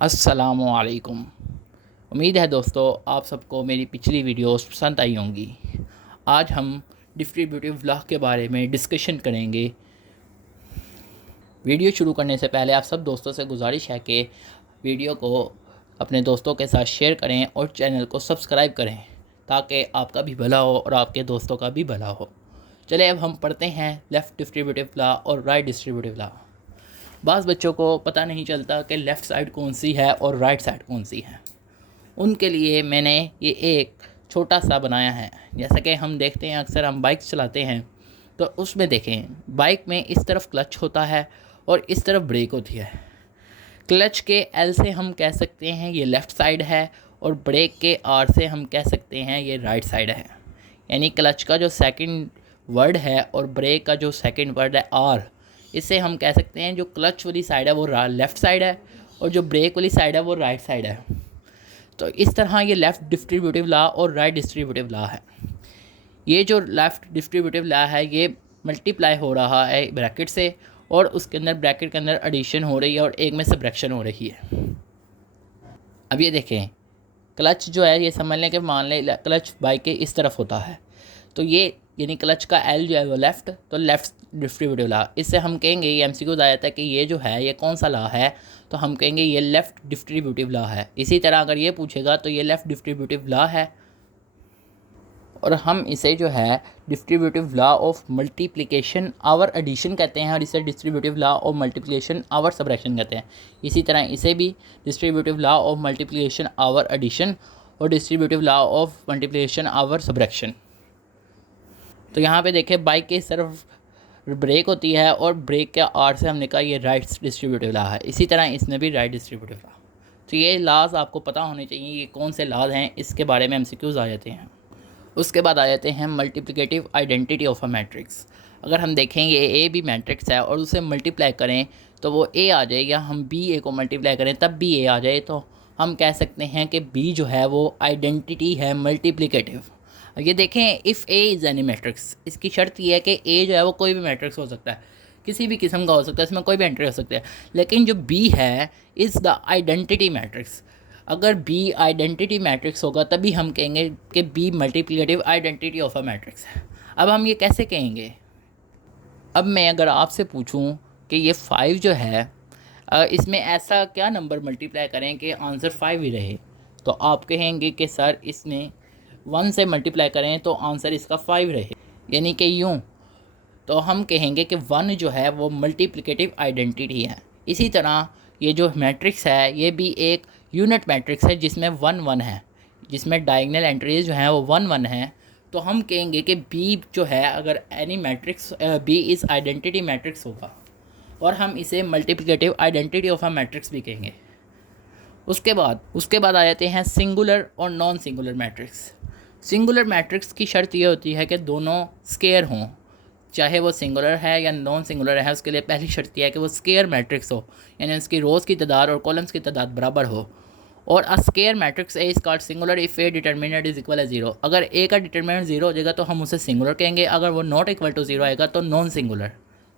अस्सलामुअलैकुम। उम्मीद है दोस्तों आप सबको मेरी पिछली वीडियोस पसंद आई होंगी। आज हम डिस्ट्रीब्यूटिव लॉ के बारे में डिस्कशन करेंगे। वीडियो शुरू करने से पहले आप सब दोस्तों से गुजारिश है कि वीडियो को अपने दोस्तों के साथ शेयर करें और चैनल को सब्सक्राइब करें ताकि आपका भी भला हो और आपके दोस्तों का भी भला हो। चलिए अब हम पढ़ते हैं लेफ़्ट डिस्ट्रीब्यूटिव लॉ और राइट डिस्ट्रीब्यूटिव लॉ। बाज़ बच्चों को पता नहीं चलता कि लेफ़्ट साइड कौन सी है और राइट साइड कौन सी है। उनके लिए मैंने ये एक छोटा सा बनाया है। जैसा कि हम देखते हैं अक्सर हम बाइक चलाते हैं तो उसमें देखें बाइक में इस तरफ क्लच होता है और इस तरफ ब्रेक होती है। क्लच के एल से हम कह सकते हैं ये लेफ़्ट साइड है और ब्रेक के आर से हम कह सकते हैं ये राइट साइड है। यानी क्लच का जो सेकंड वर्ड है और ब्रेक का जो सेकंड वर्ड है आर, इससे हम कह सकते हैं जो क्लच वाली साइड है वो लेफ़्ट साइड है और जो ब्रेक वाली साइड है वो राइट साइड है। तो इस तरह ये लेफ़्ट डिस्ट्रीब्यूटिव लॉ और राइट डिस्ट्रीब्यूटिव लॉ है। ये जो लेफ़्ट डिस्ट्रीब्यूटिव लॉ है ये मल्टीप्लाई हो रहा है ब्रैकेट से और उसके अंदर ब्रैकेट के अंदर एडिशन हो रही है और एक में सब्ट्रैक्शन हो रही है। अब ये देखें क्लच जो है ये समझ लें कि मान लें क्लच बाइक के इस तरफ होता है तो ये यानी क्लच का एल जो है वो लेफ़्ट, तो लेफ़्ट डिस्ट्रीब्यूटिव लॉ। इससे हम कहेंगे ये एमसीक्यू आ जाता है कि ये जो है ये कौन सा लॉ है, तो हम कहेंगे ये लेफ़्ट डिस्ट्रीब्यूटिव लॉ है। इसी तरह अगर ये पूछेगा तो ये लेफ़्ट डिस्ट्रीब्यूटिव लॉ है और हम इसे जो है distributive law of multiplication over addition कहते हैं और इसे distributive law of multiplication over subtraction कहते हैं। इसी तरह इसे भी distributive law of multiplication over addition और distributive law of multiplication over subtraction. तो यहाँ पे देखें बाइक के सिर्फ ब्रेक होती है और ब्रेक के आर से हमने कहा ये राइट डिस्ट्रीब्यूटिव लॉ है। इसी तरह इसमें भी राइट डिस्ट्रीब्यूटिव लॉ। तो ये लॉज आपको पता होने चाहिए ये कौन से लॉज हैं, इसके बारे में एमसीक्यूज आ जाते हैं। उसके बाद आ जाते हैं multiplicative identity of a matrix. अगर हम देखें ये ए बी मैट्रिक्स है और उसे मल्टीप्लाई करें तो वो ए आ जाए, या हम बी ए को मल्टीप्लाई करें तब भी ए आ जाए, तो हम कह सकते हैं कि बी जो है वो आइडेंटिटी है मल्टीप्लिकेटिव। ये देखें if A is any matrix, इसकी शर्त यह है कि ए जो है वो कोई भी मैट्रिक्स हो सकता है, किसी भी किस्म का हो सकता है, इसमें कोई भी एंट्री हो सकती है। लेकिन जो बी है इज़ द आइडेंटिटी मैट्रिक्स। अगर बी आइडेंटिटी मैट्रिक्स होगा तभी हम कहेंगे कि B multiplicative identity of a matrix है। अब हम ये कैसे कहेंगे? अब मैं अगर आपसे पूछूं कि ये 5 जो है इसमें ऐसा क्या नंबर मल्टीप्लाई करें कि आंसर 5 ही रहे, तो आप कहेंगे कि सर इसमें 1 से मल्टीप्लाई करें तो आंसर इसका 5 रहे, यानी कि यूँ। तो हम कहेंगे कि 1 जो है वो मल्टीप्लिकेटिव आइडेंटिटी है। इसी तरह ये जो मैट्रिक्स है ये भी एक यूनिट मैट्रिक्स है जिसमें 1 1 है, जिसमें डायगोनल एंट्रीज जो हैं वो 1 1 है। तो हम कहेंगे कि बी जो है अगर any matrix B is identity matrix होगा और हम इसे multiplicative identity of a matrix भी कहेंगे। उसके बाद आ जाते हैं सिंगुलर और non singular matrix. Singular matrix की शर्त ये होती है कि दोनों स्केयर हों, चाहे वो सिंगुलर है या नॉन सिंगुलर है। उसके लिए पहली शर्त यह है कि वो स्केयर मैट्रिक्स हो, यानी उसकी रोज़ की तादाद और कॉलम्स की तादाद बराबर हो। और a square matrix A is called singular if A determinant is equal 0। अगर ए का डिटर्मिनेंट 0 हो जाएगा तो हम उसे सिंगुलर कहेंगे, अगर वो नॉट इक्वल टू 0 आएगा तो नॉन सिंगुलर।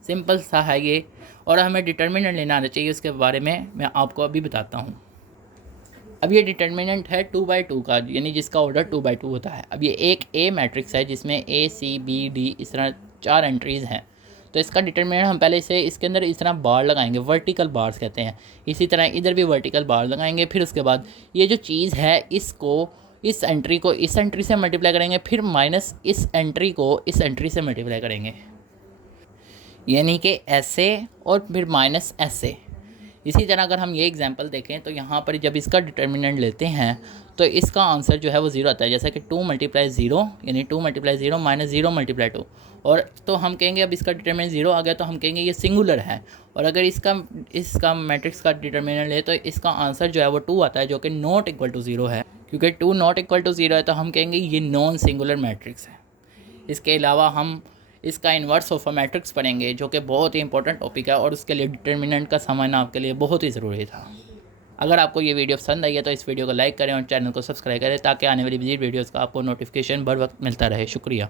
सिंपल सा है ये। और हमें डिटर्मिनेंट लेना आना चाहिए, उसके बारे में मैं आपको अभी बताता हूँ। अब ये डिटर्मिनेंट है 2/2 का, यानी जिसका ऑर्डर 2/2 होता है। अब ये एक ए मैट्रिक्स है जिसमें ए सी बी डी इस तरह 4 एंट्रीज़ हैं। तो इसका डिटर्मिनेंट हम पहले इसे इसके अंदर इस तरह बार लगाएंगे, वर्टिकल बार्स कहते हैं। इसी तरह इधर भी वर्टिकल बार लगाएंगे। फिर उसके बाद ये जो चीज़ है इसको इस एंट्री को इस एंट्री से मल्टीप्लाई करेंगे, फिर माइनस इस एंट्री को इस एंट्री से मल्टीप्लाई करेंगे, यानी कि ऐसे और फिर माइनस ऐसे। इसी तरह अगर हम ये एग्जांपल देखें तो यहाँ पर जब इसका डिटर्मिनेंट लेते हैं तो इसका आंसर जो है वो 0 आता है। जैसे कि 2 × 0 यानी 2 × 0 माइनस 0 × 2। और तो हम कहेंगे अब इसका डिटर्मिनेंट 0 आ गया तो हम कहेंगे ये सिंगुलर है। और अगर इसका मैट्रिक्स का डिटर्मिनेंट ले तो इसका आंसर जो है वो 2 आता है, जो कि नॉट इक्वल टू 0 है। क्योंकि 2 नॉट इक्वल टू 0 है तो हम कहेंगे ये नॉन सिंगुलर मैट्रिक्स है। इसके अलावा हम इसका इन्वर्स ऑफ अ मैट्रिक्स पढ़ेंगे, जो कि बहुत ही इंपॉर्टेंट टॉपिक है और उसके लिए डिटर्मिनेंट का समझना आपके लिए बहुत ही ज़रूरी था। अगर आपको ये वीडियो पसंद आई है तो इस वीडियो को लाइक करें और चैनल को सब्सक्राइब करें ताकि आने वाली मज़ीद वीडियोज़ का आपको नोटिफिकेशन बर वक्त मिलता रहे। शुक्रिया।